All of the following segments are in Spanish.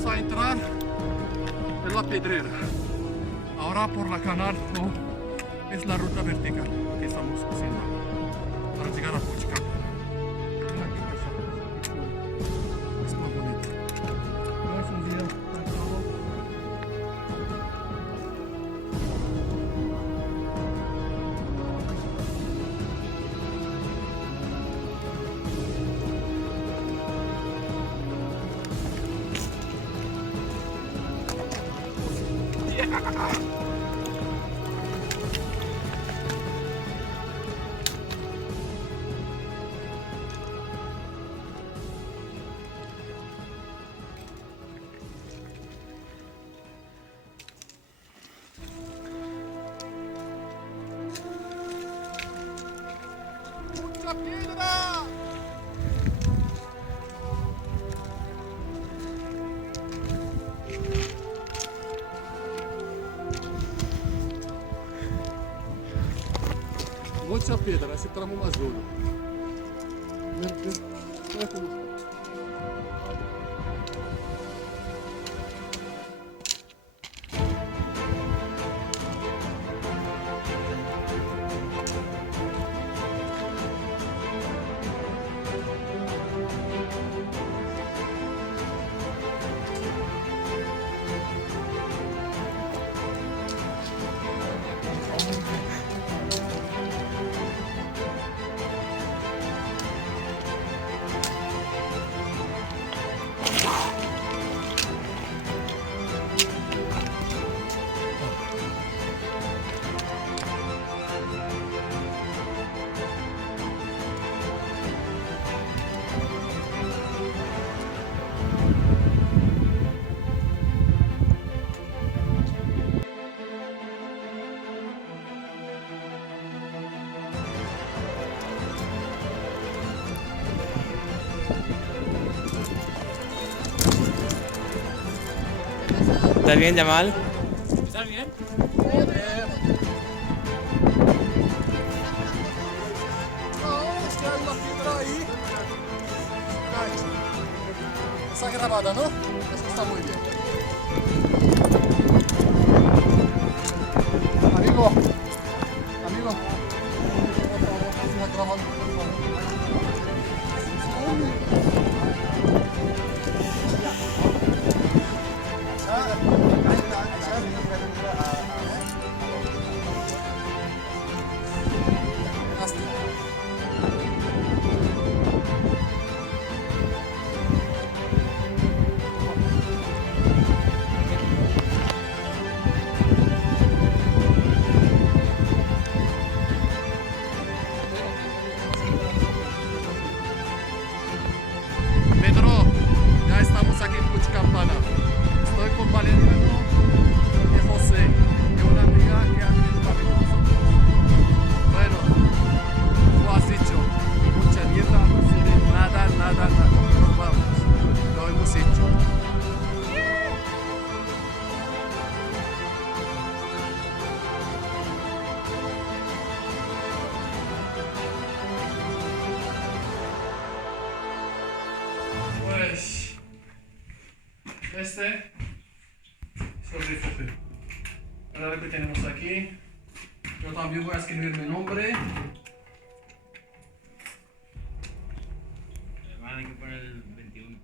vamos a entrar en la Pedrera. Ahora por la canal es la ruta vertical que estamos haciendo para llegar a Puchcapa. Mira qué paisaje. Es muy bonito. No es un día tan solo. ¡Mucha piedra! Mucha piedra, ese tramo más duro. Mira cómo está. ¿Estás bien, Yamal? ¿Estás bien? Joder. No, es que hay una piedra ahí. Ay, está grabada, ¿no? Eso está muy bien. Amigo, amigo, por favor, siga grabando, por favor. Pedro, ya estamos aquí en Puchcampana. Estoy con Valeriano y José, y una amiga que ha venido con nosotros. Bueno, tú has dicho, mucha dieta, no sirve nada, nada, nada. Pero vamos, lo hemos hecho. Pues este es el refugio. Ahora lo que tenemos aquí. Yo también voy a escribir mi nombre. Además hay que poner el 21.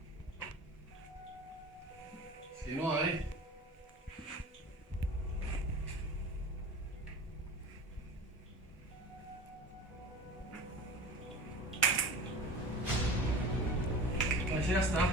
Si no hay. Pues ya está.